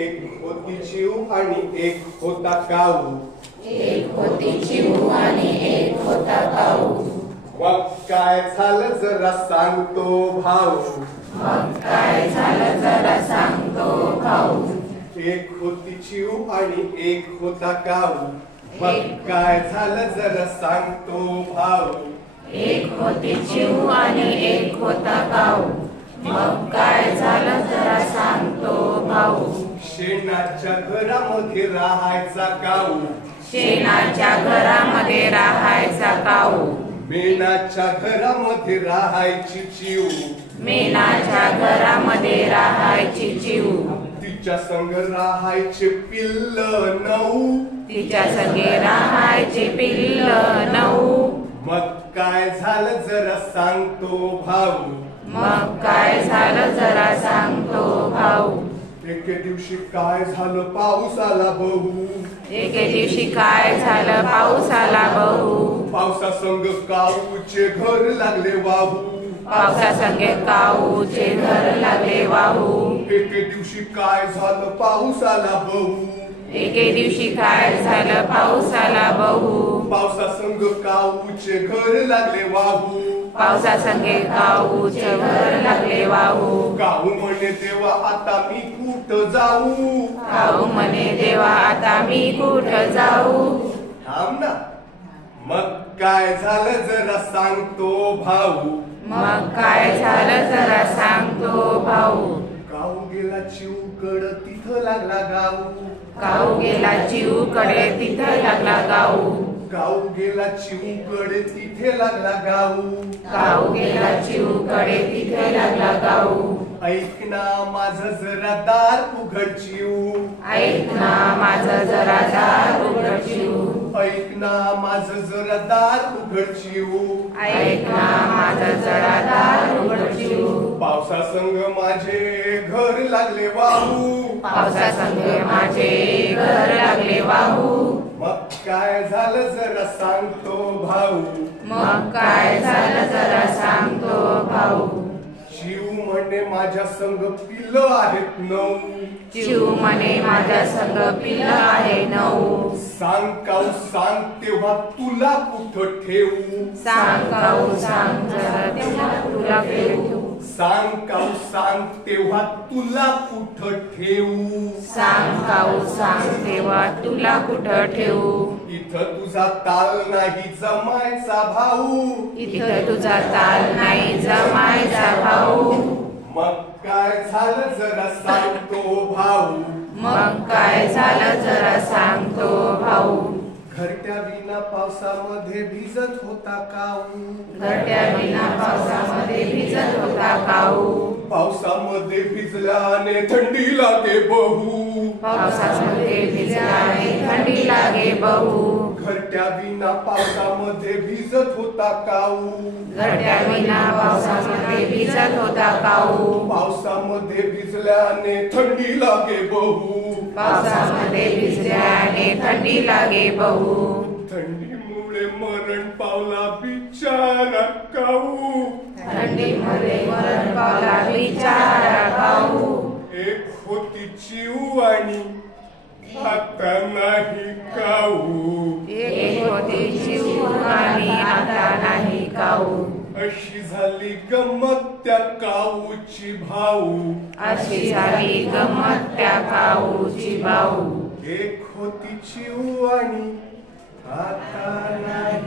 एक होती चिव आणि एक होता काऊ. एक होती चिव आणि एक होता काऊ. मग काय झालं जरा सांगतो भाऊ. मग काय झालं जरा सांगतो भाऊ. एक होती चिव आणि एक होता काऊ. मग काय झालं जरा सांगतो भाऊ. एक होती चिव आणि एक होता काऊ. मग काय झालं जरा सांगतो भाऊ. शेणाच्या घरामध्ये राहायचा काऊ. शेणाच्या घरामध्ये राहायचा काऊ. मेणाच्या घरामध्ये राहायची चिव. मेणाच्या घरामध्ये राहायची चिव. तिच्या संग राहायचे पिल्ल 9. तिच्या संगे राहायचे पिल्ल 9. मग काय झालं जरा सांगतो भाऊ. मग काय झालं जरा सांगतो भाऊ. एके दिवशी काय झालं पाऊस आला बहू. एके दिवशी काय झालं पाऊस आला बहू. पावसासंग काऊचे घर लागले वाहू. पावसासंगे काऊचे घर लागले वाहू. एके दिवशी काय झालं पाऊस आला बहू. एके दिवशी काय झालं पाऊस आला बहू. पावसासंग काऊचे घर लागले वाहू. पावसासंगे काऊचे घर लागले वाहू. काऊ म्हणे देवा आता मी कुठं जाऊ. काऊ म्हणे देवा आता मी कुठं जाऊ. थांब ना. मग काय झालं जरा सांगतो भाऊ. मग काय झालं जरा सांगतो भाऊ. काऊ गेला चिवकड तिथं लागला गाऊ. काऊ गेला चिवकडे तिथं लागला गाऊ. काऊ गेला चिवकडे तिथे लागला गाऊ. काऊ गेला चिवकडे तिथे लागला गाऊ. ऐक ना माझं जरा दार उघड चिव. ऐक ना माझं जरा दार उघड चिव. ऐक ना माझं जरा दार उघड चिव. ऐक ना माझं जरा दार उघड चिव. पावसासंग माझे घर लागले वाहू. पावसासंगे माझे घर लागले वाहू. मग काय झालं जरा सांगतो भाऊ. मग काय झालं जरा सांगतो भाऊ. चिव म्हणे माझ्या संग पिल्ल आहेत 9. चिव म्हणे माझ्या संग पिल्ल आहे 9. सांग काऊ सांग तेव्हा तुला कुठं ठेवू. सांग काऊ सांग जरा तेव्हा तुला ठेवू. सांग काऊ सांग तेव्हा तुला कुठं ठेवू. सांग काऊ सांग तेव्हा तुला कुठं ठेवू. इथं तुझा ताल नाही जमायचा भाऊ. इथं तुझा ताल नाही जमायचा भाऊ. मग काय झालं जरा सांगतो भाऊ. मग काय झालं जरा सांगतो भाऊ. घरट्या विना पावसामध्ये भिजत होता काऊ. घरट्या विना पावसामध्ये भिजत होता काऊ. पावसामध्ये भिजल्याने थंडी लागे बहू. पावसामध्ये भिजल्याने थंडी लागे बहू. घरट्या विना पावसामध्ये भिजत होता काऊ. घरट्या विना पावसामध्ये भिजत होता काऊ. पावसामध्ये भिजल्याने थंडी लागे बहू. पावसामध्ये भिजल्याने थंडी लागे बहू. थंडीमुळे मरण पावला बिचारा काऊ. थंडीमध्ये मरण पावला बिचारा काऊ. एक होती चिव आणि आता नाही काऊ. एक होती चिव आणि आता नाही काऊ. अशी झाली गंमत त्या काऊची भाऊ. अशी झाली गंमत त्या काऊची भाऊ. एक होती चिव आणि आता नाही